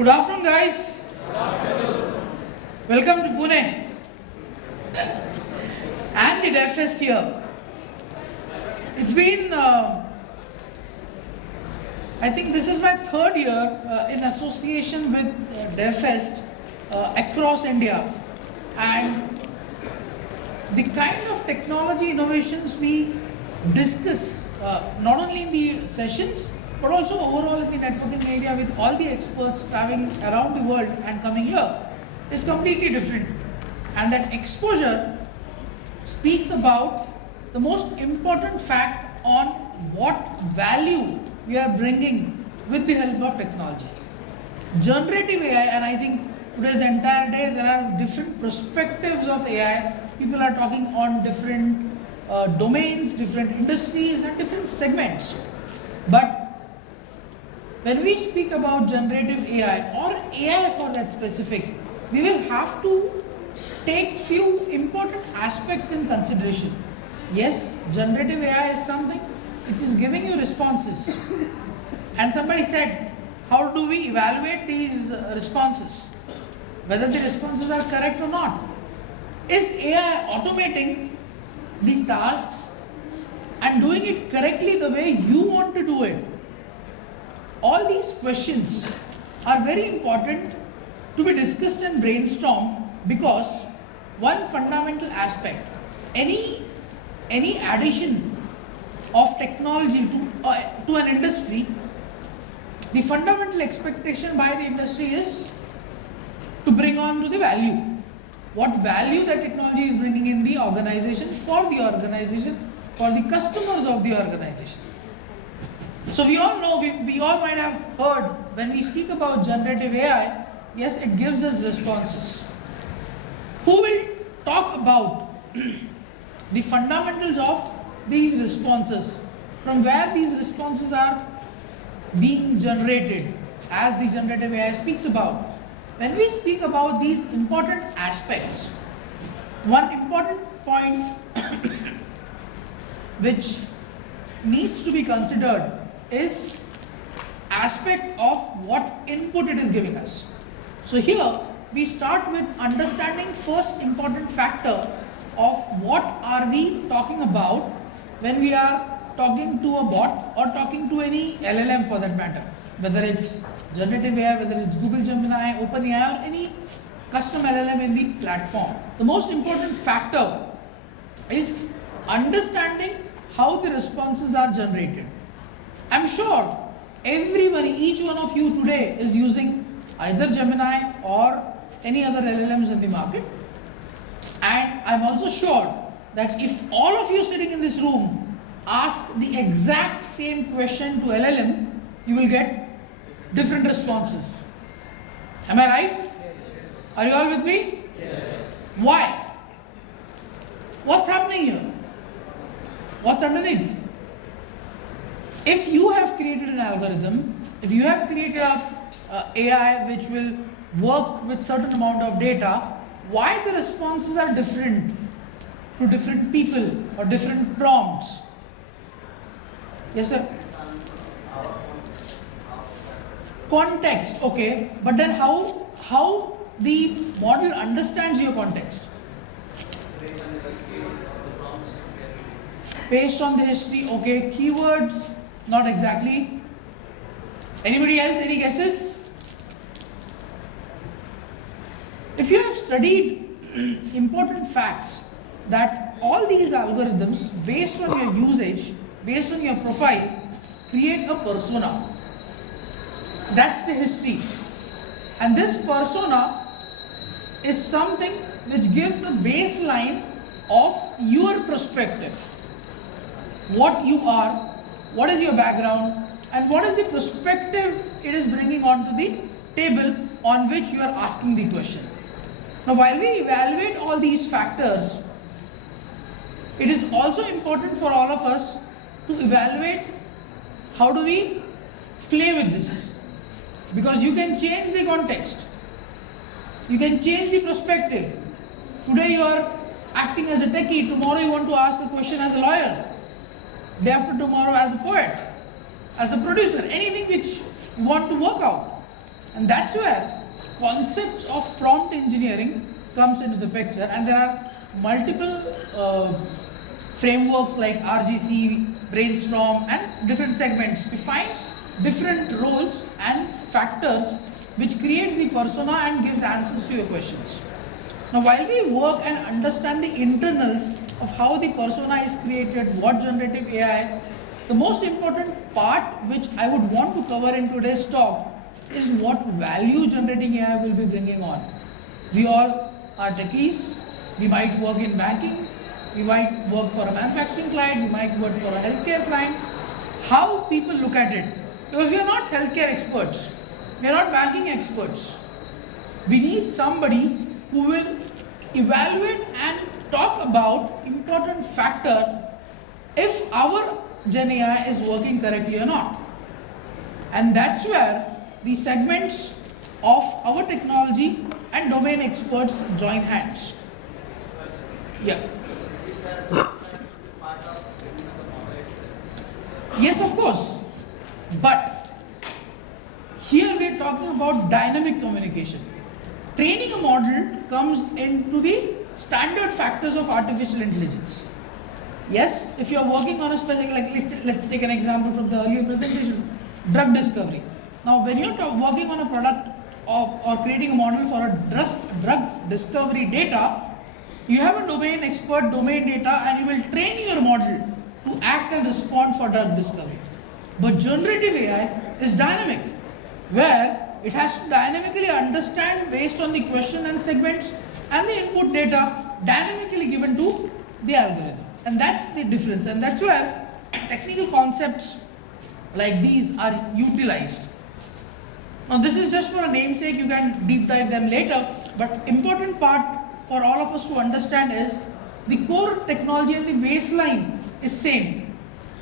Good afternoon, guys. Welcome to Pune and the DevFest here. It's been, I think this is my third year in association with DevFest across India, and the kind of technology innovations we discuss not only in the sessions but also overall in the networking area with all the experts traveling around the world and coming here is completely different. And that exposure speaks about the most important fact on what value we are bringing with the help of technology. Generative AI, and I think today's entire day there are different perspectives of AI. People are talking on different domains, different industries and different segments. But when we speak about generative AI or AI for that specific, we will have to take few important aspects in consideration. Yes, generative AI is something which is giving you responses. And somebody said, how do we evaluate these responses? Whether the responses are correct or not. Is AI automating the tasks and doing it correctly the way you want to do it? All these questions are very important to be discussed and brainstormed, because one fundamental aspect, any addition of technology to an industry, the fundamental expectation by the industry is to bring on to the value. What value that technology is bringing in the organization, for the organization, for the customers of the organization. So we all know, we all might have heard when we speak about generative AI, yes, it gives us responses. Who will talk about the fundamentals of these responses, from where these responses are being generated, as the generative AI speaks about? When we speak about these important aspects, one important point which needs to be considered is aspect of what input it is giving us. So here we start with understanding first important factor of what are we talking about when we are talking to a bot or talking to any LLM for that matter, whether it's generative AI, whether it's Google Gemini, OpenAI or any custom LLM in the platform. The most important factor is understanding how the responses are generated. I'm sure everybody, each one of you today is using either Gemini or any other LLMs in the market. And I'm also sure that if all of you sitting in this room ask the exact same question to LLM, you will get different responses. Am I right? Yes. Are you all with me? Yes. Why? What's happening here? What's underneath? If you have created an algorithm, if you have created a AI which will work with certain amount of data, why the responses are different to different people or different prompts? Yes, sir? Context, okay, but then how the model understands your context? Based on the history, okay. Keywords, not exactly. Anybody else, any guesses? If you have studied important facts that all these algorithms, based on your usage, based on your profile, create a persona. That's the history. And this persona is something which gives a baseline of your perspective. What you are, what is your background, and what is the perspective it is bringing onto the table on which you are asking the question. Now, while we evaluate all these factors, it is also important for all of us to evaluate how do we play with this. Because you can change the context, you can change the perspective. Today you are acting as a techie, tomorrow you want to ask a question as a lawyer, day after tomorrow as a poet, as a producer, anything which you want to work out. And that's where concepts of prompt engineering comes into the picture, and there are multiple frameworks like RGC, Brainstorm, and different segments defines different roles and factors which creates the persona and gives answers to your questions. Now, while we work and understand the internals of how the persona is created, what generative AI, the most important part which I would want to cover in today's talk is what value generating AI will be bringing on. We all are techies, we might work in banking, we might work for a manufacturing client, we might work for a healthcare client. How people look at it, because we are not healthcare experts, we are not banking experts. We need somebody who will evaluate and talk about important factor if our Gen AI is working correctly or not. And that's where the segments of our technology and domain experts join hands. Yeah. Yes, of course. But here we are talking about dynamic communication. Training a model comes into the standard factors of artificial intelligence. Yes, if you are working on a specific, like let's take an example from the earlier presentation, drug discovery. Now, when you're working on a product or creating a model for a drug discovery data, you have a domain expert, domain data, and you will train your model to act and respond for drug discovery. But generative AI is dynamic, where it has to dynamically understand based on the question and segments and the input data dynamically given to the algorithm. And that's the difference, and that's where technical concepts like these are utilized. Now, this is just for a namesake, you can deep dive them later, but important part for all of us to understand is the core technology and the baseline is same,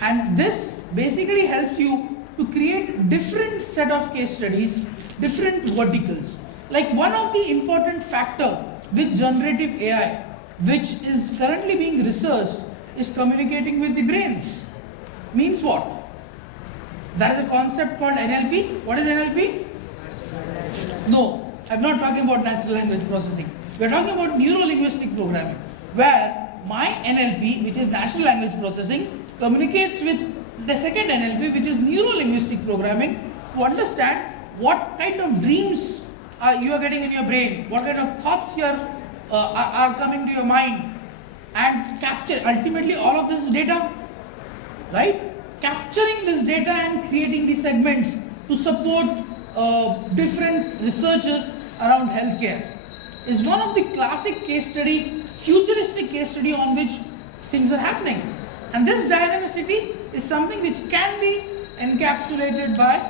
and this basically helps you to create different set of case studies, different verticals. Like one of the important factor with generative AI, which is currently being researched, is communicating with the brains. Means what? There is a concept called NLP. What is NLP? No, I'm not talking about natural language processing. We're talking about neuro-linguistic programming, where my NLP, which is natural language processing, communicates with the second NLP, which is neuro-linguistic programming, to understand what kind of dreams you are getting in your brain, what kind of thoughts are coming to your mind, and capture. Ultimately, all of this is data, right? Capturing this data and creating the segments to support different researchers around healthcare is one of the classic case study, futuristic case study on which things are happening. And this dynamicity is something which can be encapsulated by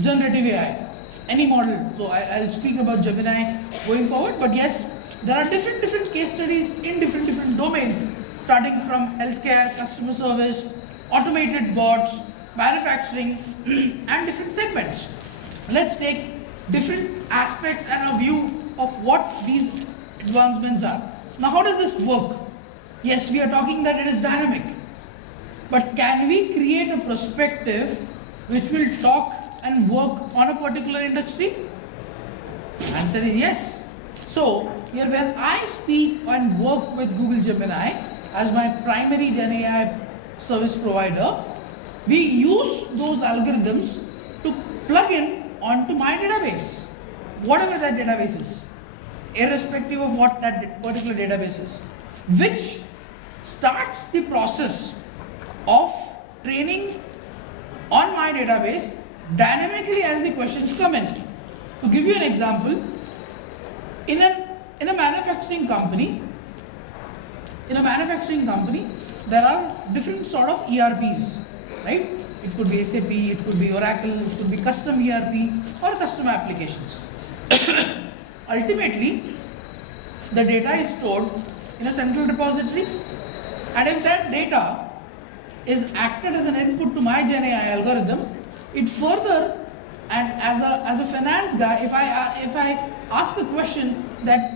generative AI, any model. So I'll speak about Gemini going forward, but yes, there are different case studies in different domains, starting from healthcare, customer service, automated bots, manufacturing, and different segments. Let's take different aspects and a view of what these advancements are. Now, how does this work? Yes, we are talking that it is dynamic, but can we create a perspective which will talk and work on a particular industry? Answer is yes. So, here when I speak and work with Google Gemini as my primary Gen AI service provider, we use those algorithms to plug in onto my database, whatever that database is, irrespective of what that particular database is, which starts the process of training on my database dynamically as the questions come in. To give you an example, in a manufacturing company, there are different sort of ERPs, right? It could be SAP, it could be Oracle, it could be custom ERP or custom applications. Ultimately, the data is stored in a central repository, and if that data is acted as an input to my Gen AI algorithm, it further, and as a finance guy, if I ask a question that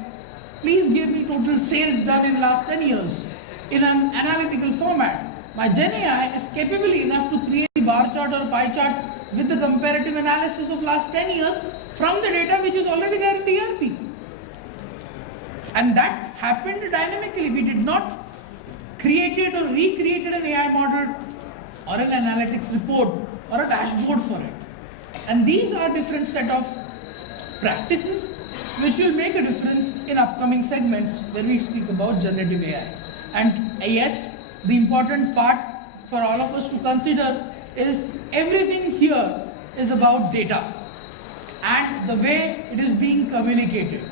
please give me total sales done in last 10 years in an analytical format, my Gen AI is capable enough to create a bar chart or a pie chart with the comparative analysis of last 10 years from the data which is already there in the ERP. And that happened dynamically. We did not create it or recreate an AI model or an analytics report or a dashboard for it. And these are different set of practices which will make a difference in upcoming segments when we speak about generative AI. And yes, the important part for all of us to consider is everything here is about data and the way it is being communicated,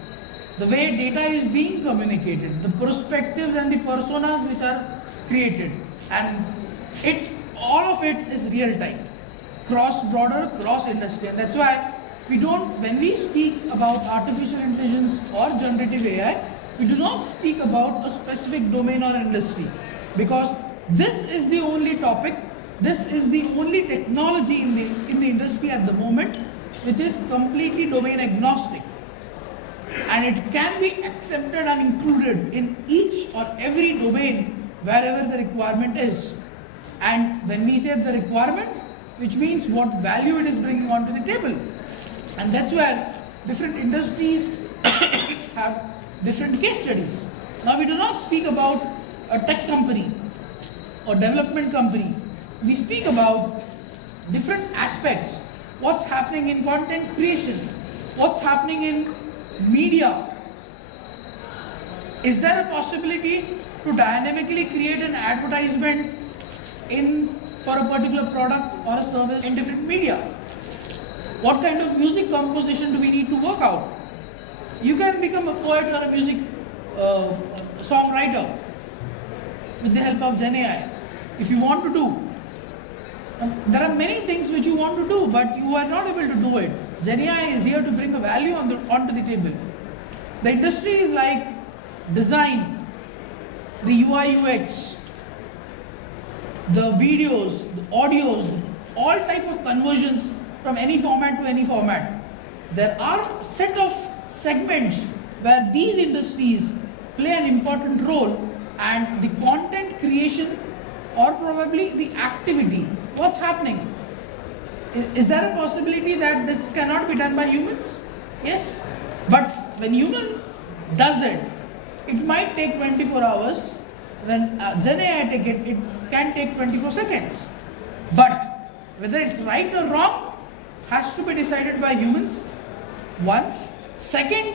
the way data is being communicated, the perspectives and the personas which are created, and all of it is real time, cross-border, cross-industry. And that's why when we speak about artificial intelligence or generative AI, we do not speak about a specific domain or industry, because this is the only topic, this is the only technology in the industry at the moment which is completely domain agnostic, and it can be accepted and included in each or every domain wherever the requirement is. And when we say the requirement, which means what value it is bringing onto the table. And that's where different industries have different case studies. Now we do not speak about a tech company or development company. We speak about different aspects. What's happening in content creation? What's happening in media? Is there a possibility to dynamically create an advertisement for a particular product or a service in different media? What kind of music composition do we need to work out? You can become a poet or a music songwriter with the help of GenAI if you want to do. There are many things which you want to do, but you are not able to do it. GenAI is here to bring a value onto the table. The industry is like design, the UI UX, the videos, the audios, all type of conversions from any format to any format. There are set of segments where these industries play an important role, and the content creation or probably the activity, what's happening? Is there a possibility that this cannot be done by humans? Yes. But when human does it, it might take 24 hours. When GenAI take it can take 24 seconds. But whether it's right or wrong has to be decided by humans. One. Second,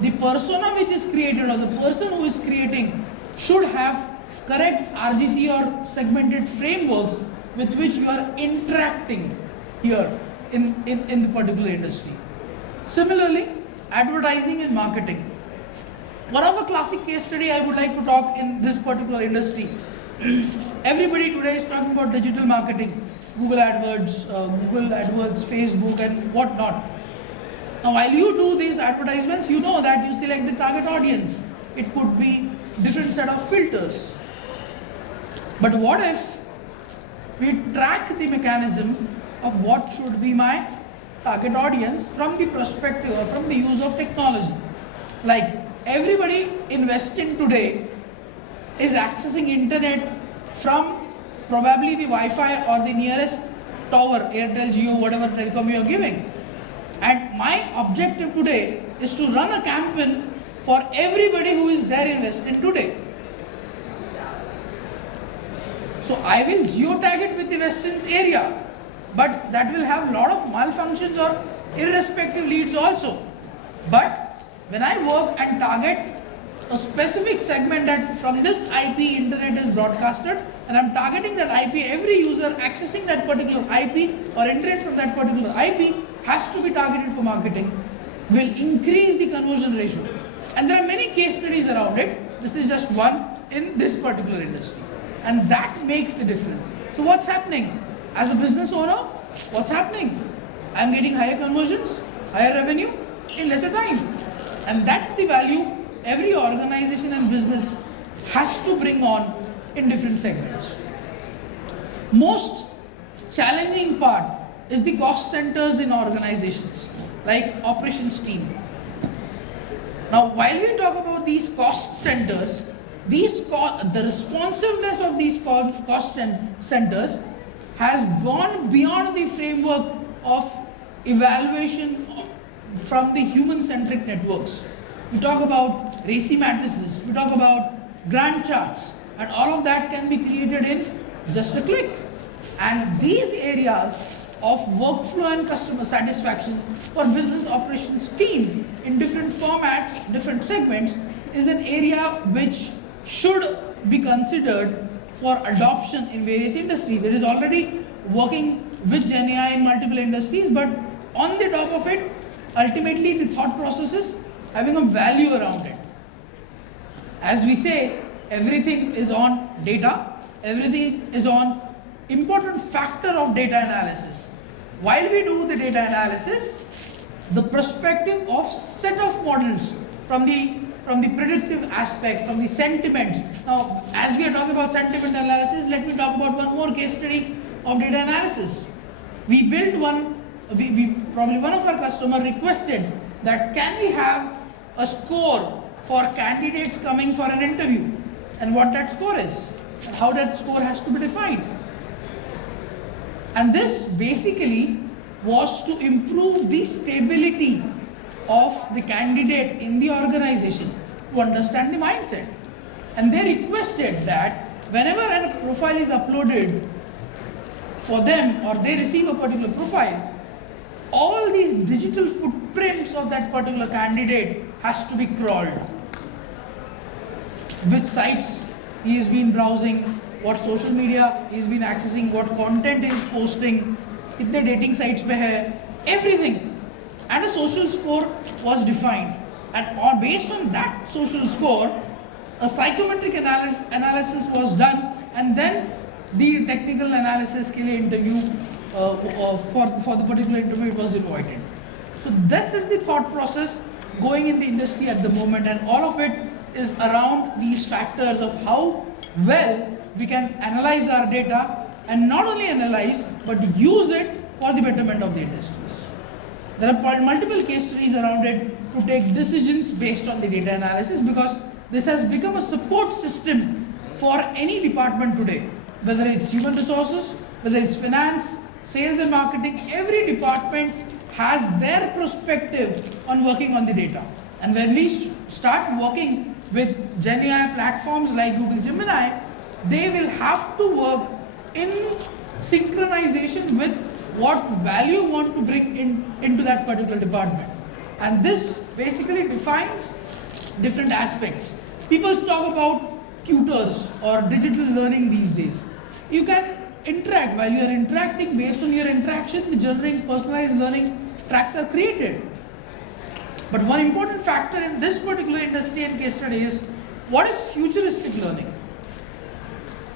the persona which is created or the person who is creating should have correct RGC or segmented frameworks with which you are interacting here in the particular industry. Similarly, advertising and marketing. One of a classic case study I would like to talk in this particular industry. Everybody today is talking about digital marketing, Google AdWords, Facebook and whatnot. Now while you do these advertisements, you know that you select the target audience. It could be different set of filters. But what if we track the mechanism of what should be my target audience from the perspective or from the use of technology? Like everybody investing today is accessing internet from probably the Wi-Fi or the nearest tower, Airtel, Jio, whatever telecom you are giving. And my objective today is to run a campaign for everybody who is there investing today. So I will geotag it with the Western area, but that will have a lot of malfunctions or irrespective leads also. But when I work and target a specific segment that from this IP internet is broadcasted, and I'm targeting that IP, every user accessing that particular IP or internet from that particular IP has to be targeted for marketing, will increase the conversion ratio. And there are many case studies around it. This is just one in this particular industry. And that makes the difference. So what's happening? As a business owner, what's happening? I'm getting higher conversions, higher revenue in lesser time. And that's the value every organization and business has to bring on in different segments. Most challenging part is the cost centers in organizations, like operations team. Now, while we talk about these cost centers, the responsiveness of these cost centers has gone beyond the framework of evaluation from the human-centric networks. We talk about racy matrices, we talk about Gantt charts, and all of that can be created in just a click. And these areas of workflow and customer satisfaction for business operations team in different formats, different segments, is an area which should be considered for adoption in various industries. It is already working with Gemini in multiple industries, but on the top of it, ultimately the thought process is having a value around it. As we say, everything is on data, everything is on important factor of data analysis. While we do the data analysis, the perspective of set of models from the predictive aspect, from the sentiments. Now, as we are talking about sentiment analysis, let me talk about one more case study of data analysis. We built one, probably one of our customers requested that can we have a score for candidates coming for an interview, and what that score is, and how that score has to be defined. And this basically was to improve the stability of the candidate in the organization, to understand the mindset. And they requested that whenever a profile is uploaded for them, or they receive a particular profile, all these digital footprints of that particular candidate has to be crawled. Which sites he has been browsing, what social media he has been accessing, what content he is posting, kitne dating sites pe hai, everything. And a social score was defined. And based on that social score, a psychometric analysis was done, and then the technical analysis ke liye interview for the particular interview it was invited. So this is the thought process going in the industry at the moment, and all of it is around these factors of how well we can analyze our data, and not only analyze but use it for the betterment of the industries. There are multiple case studies around it to take decisions based on the data analysis, because this has become a support system for any department today, whether it's human resources, whether it's finance, sales and marketing. Every department has their perspective on working on the data. And when we start working with GenAI platforms like Google Gemini, they will have to work in synchronization with what value you want to bring into that particular department. And this basically defines different aspects. People talk about tutors or digital learning these days. You can interact. While you are interacting, based on your interaction, the generating personalized learning tracks are created. But one important factor in this particular industry and case study is, what is futuristic learning?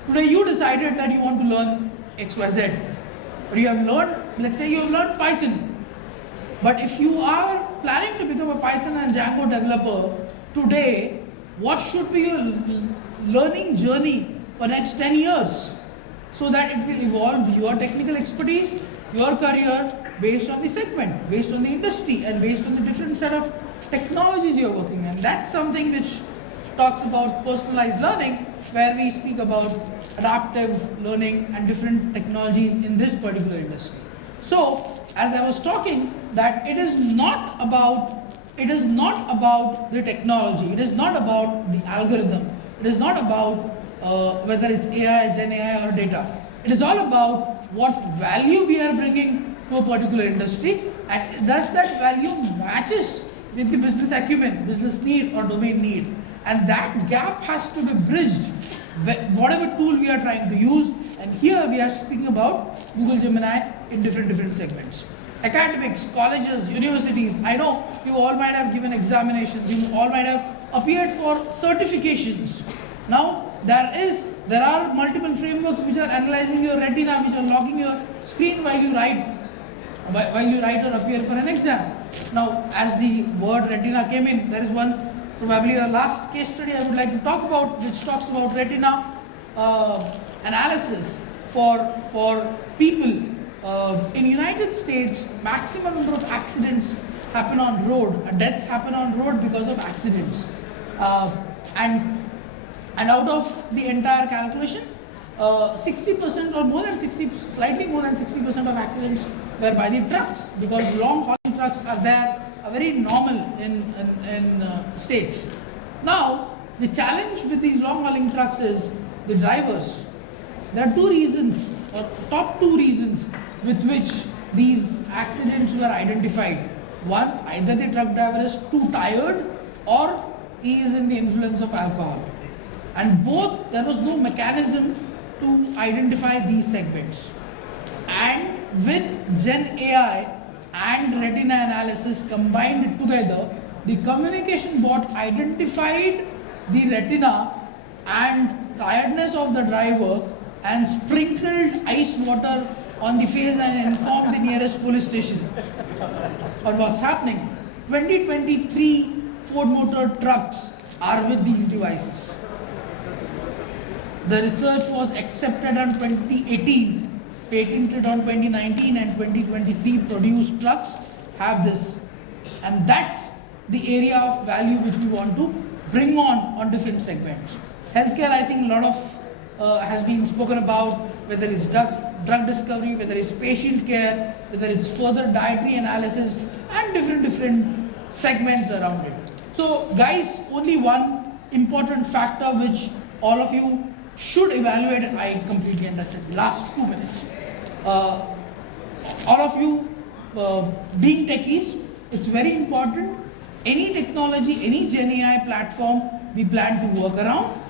Today you decided that you want to learn XYZ, or you have learned, let's say you have learned Python. But if you are planning to become a Python and Django developer today, what should be your learning journey for next 10 years? So that it will evolve your technical expertise, your career, based on the segment, based on the industry, and based on the different set of technologies you're working in. That's something which talks about personalized learning, where we speak about adaptive learning and different technologies in this particular industry. So, as I was talking, that it is not about the technology, it is not about the algorithm, it is not about whether it's AI, Gen AI or data. It is all about what value we are bringing to a particular industry, and thus that value matches with the business acumen, business need or domain need. And that gap has to be bridged, whatever tool we are trying to use. And here we are speaking about Google Gemini in different segments. Academics, colleges, universities, I know you all might have given examinations, you all might have appeared for certifications. Now there are multiple frameworks which are analyzing your retina, which are logging your screen while you write or appear for an exam. Now, as the word retina came in, there is one, probably a last case study I would like to talk about, which talks about retina analysis for people. In United States, maximum number of accidents happen on road, deaths happen on road because of accidents. And out of the entire calculation, 60% or more than 60, slightly more than 60% of accidents were by the trucks, because long hauling trucks are very normal in states. Now, the challenge with these long hauling trucks is the drivers. There are two reasons, or top two reasons, with which these accidents were identified. One, either the truck driver is too tired or he is in the influence of alcohol. And both, there was no mechanism to identify these segments. And with Gen AI and retina analysis combined together, the communication bot identified the retina and tiredness of the driver and sprinkled ice water on the face and informed the nearest police station on what's happening. 2023 Ford Motor trucks are with these devices. The research was accepted on 2018, patented on 2019, and 2023 produced trucks have this. And that's the area of value which we want to bring on different segments. Healthcare, I think a lot of has been spoken about, whether it's drug discovery, whether it's patient care, whether it's further dietary analysis, and different segments around it. So guys, only one important factor which all of you should evaluate, and I completely understand. Last 2 minutes. All of you being techies, it's very important. Any technology, any Gen AI platform we plan to work around,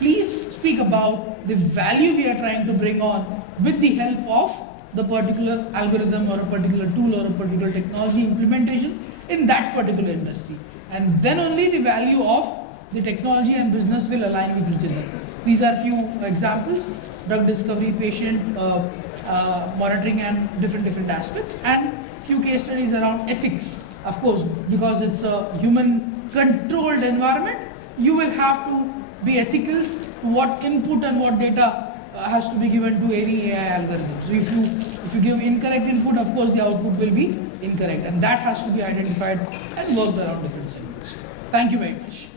please speak about the value we are trying to bring on with the help of the particular algorithm or a particular tool or a particular technology implementation in that particular industry. And then only the value of the technology and business will align with each other. These are few examples: drug discovery, patient monitoring, and different aspects, and few case studies around ethics. Of course, because it's a human controlled environment, you will have to be ethical to what input and what data has to be given to any AI algorithm. So if you give incorrect input, of course the output will be incorrect, and that has to be identified and worked around different segments. Thank you very much.